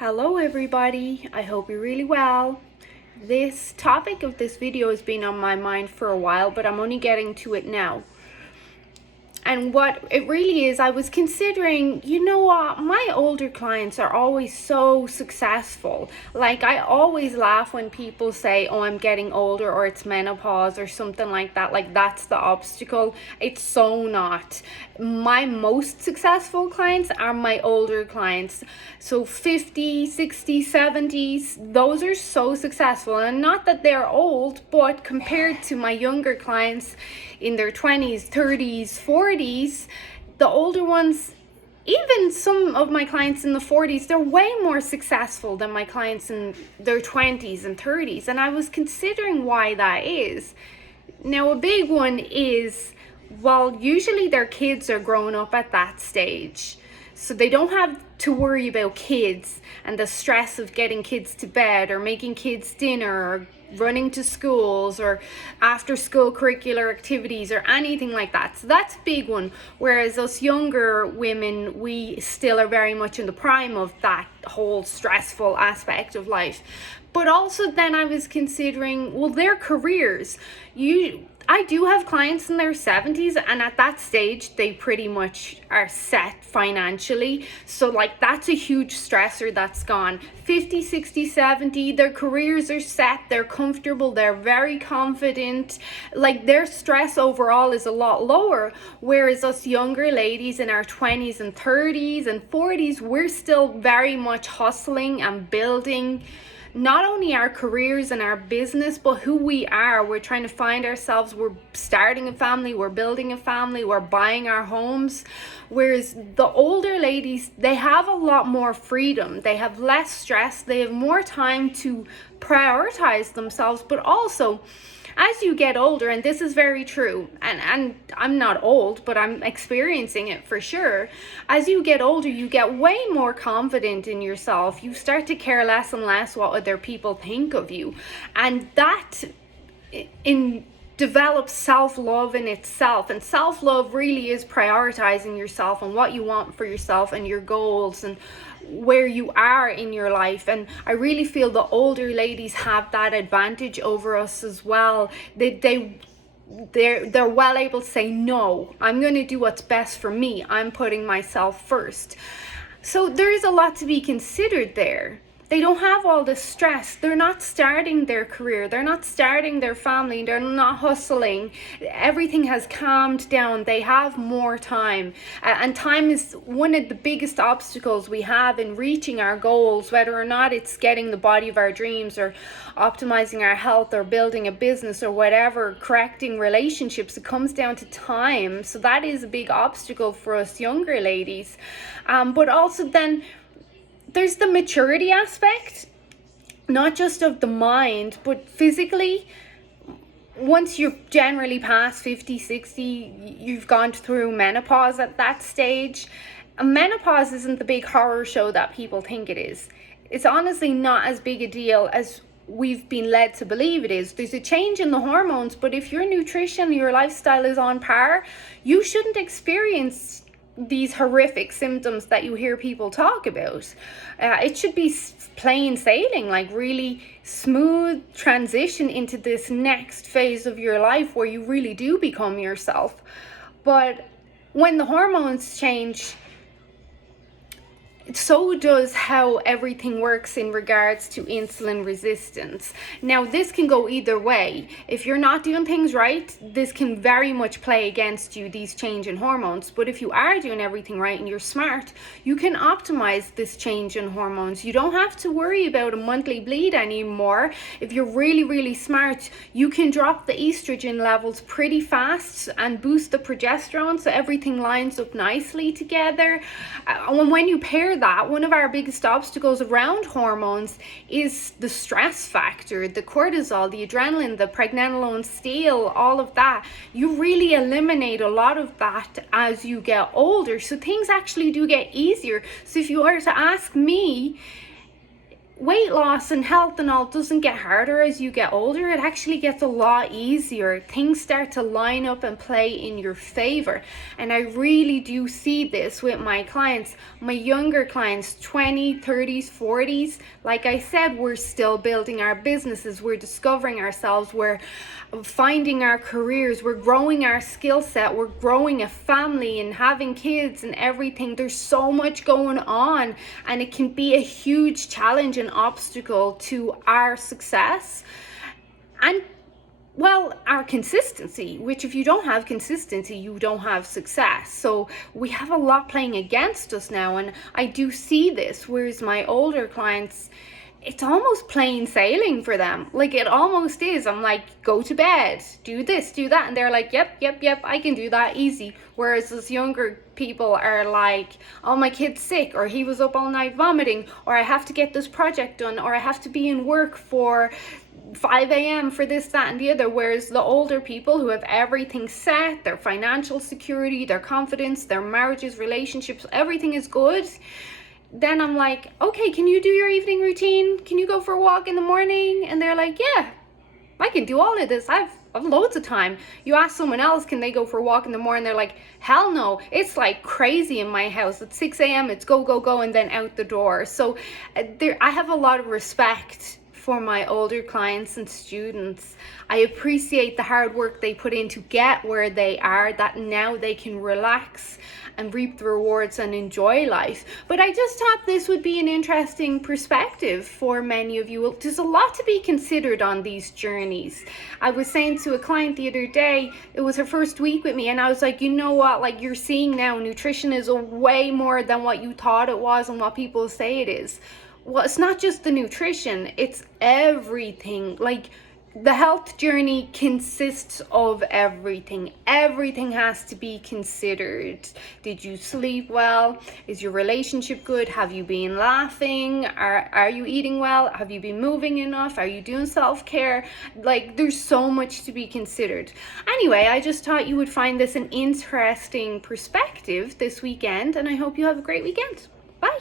Hello everybody, I hope you're really well. This topic of this video has been on my mind for a while, but I'm only getting to it now. And what it really is, I was considering, you know what, my older clients are always so successful. Like, I always laugh when people say, oh, I'm getting older, or it's menopause or something like that. Like, that's the obstacle. It's so not. My most successful clients are my older clients. So 50, 60, 70s, those are so successful. And not that they're old, but compared to my younger clients in their 20s, 30s, 40s, the older ones, even some of my clients in the 40s, they're way more successful than my clients in their 20s and 30s. And I was considering why that is. Now, a big one is, well, usually their kids are growing up at that stage. So they don't have to worry about kids and the stress of getting kids to bed or making kids dinner or running to schools or after school curricular activities or anything like that. So that's a big one. Whereas us younger women, we still are very much in the prime of that whole stressful aspect of life. But also then I was considering, well, their careers. I do have clients in their 70s, and at that stage they pretty much are set financially, so like that's a huge stressor that's gone. 50, 60, 70, their careers are set, they're comfortable, they're very confident, like their stress overall is a lot lower. Whereas us younger ladies in our 20s and 30s and 40s, we're still very much hustling and building not only our careers and our business, but who we are. We're trying to find ourselves. We're starting a family, we're building a family, we're buying our homes. Whereas the older ladies, they have a lot more freedom, they have less stress, they have more time to prioritize themselves. But also, as you get older, and this is very true, and I'm not old, but I'm experiencing it for sure. As you get older, you get way more confident in yourself. You start to care less and less what other people think of you. And that develops self-love in itself. And self-love really is prioritizing yourself and what you want for yourself and your goals and where you are in your life. And I really feel the older ladies have that advantage over us as well. They're well able to say, no, I'm going to do what's best for me. I'm putting myself first. So there is a lot to be considered there. They don't have all this stress. They're not starting their career. They're not starting their family. They're not hustling. Everything has calmed down. They have more time. And time is one of the biggest obstacles we have in reaching our goals, whether or not it's getting the body of our dreams or optimizing our health or building a business or whatever, correcting relationships. It comes down to time. So that is a big obstacle for us younger ladies. But also then, there's the maturity aspect, not just of the mind, but physically. Once you're generally past 50, 60, you've gone through menopause at that stage. And menopause isn't the big horror show that people think it is. It's honestly not as big a deal as we've been led to believe it is. There's a change in the hormones, but if your nutrition, your lifestyle is on par, you shouldn't experience these horrific symptoms that you hear people talk about. It should be plain sailing, like really smooth transition into this next phase of your life where you really do become yourself. But when the hormones change, so does how everything works in regards to insulin resistance. Now, this can go either way. If you're not doing things right, this can very much play against you, these change in hormones. But if you are doing everything right and you're smart, you can optimize this change in hormones. You don't have to worry about a monthly bleed anymore. If you're really, really smart, you can drop the estrogen levels pretty fast and boost the progesterone so everything lines up nicely together. And when you pair that, one of our biggest obstacles around hormones is the stress factor, the cortisol, the adrenaline, the pregnenolone, steal, all of that. You really eliminate a lot of that as you get older. So things actually do get easier. So if you were to ask me, weight loss and health and all doesn't get harder as you get older. It actually gets a lot easier. Things start to line up and play in your favor. And I really do see this with my clients, my younger clients, 20s, 30s, 40s. Like I said, we're still building our businesses, we're discovering ourselves, we're finding our careers, we're growing our skill set, we're growing a family and having kids and everything. There's so much going on, and it can be a huge challenge and obstacle to our success and, well, our consistency, which if you don't have consistency, you don't have success. So we have a lot playing against us now, and I do see this, whereas my older clients, it's almost plain sailing for them. Like, it almost is. I'm like, go to bed, do this, do that. And they're like, yep, I can do that easy. Whereas those younger people are like, oh, my kid's sick, or he was up all night vomiting, or I have to get this project done, or I have to be in work for 5 a.m. for this, that, and the other. Whereas the older people who have everything set, their financial security, their confidence, their marriages, relationships, everything is good. Then I'm like, okay, can you do your evening routine? Can you go for a walk in the morning? And they're like, yeah, I can do all of this. I've loads of time. You ask someone else, can they go for a walk in the morning? They're like, hell no. It's like crazy in my house. At 6 a.m. it's go, go, go, and then out the door. So I have a lot of respect for my older clients and students. I appreciate the hard work they put in to get where they are, that now they can relax and reap the rewards and enjoy life. But I just thought this would be an interesting perspective for many of you. There's a lot to be considered on these journeys. I was saying to a client the other day, it was her first week with me, and I was like, you know what, like, you're seeing now nutrition is a way more than what you thought it was and what people say it is. Well, it's not just the nutrition, it's everything. Like, the health journey consists of everything. Everything has to be considered. Did you sleep well? Is your relationship good? Have you been laughing? Are you eating well? Have you been moving enough? Are you doing self-care? Like, there's so much to be considered. Anyway, I just thought you would find this an interesting perspective this weekend, and I hope you have a great weekend. Bye.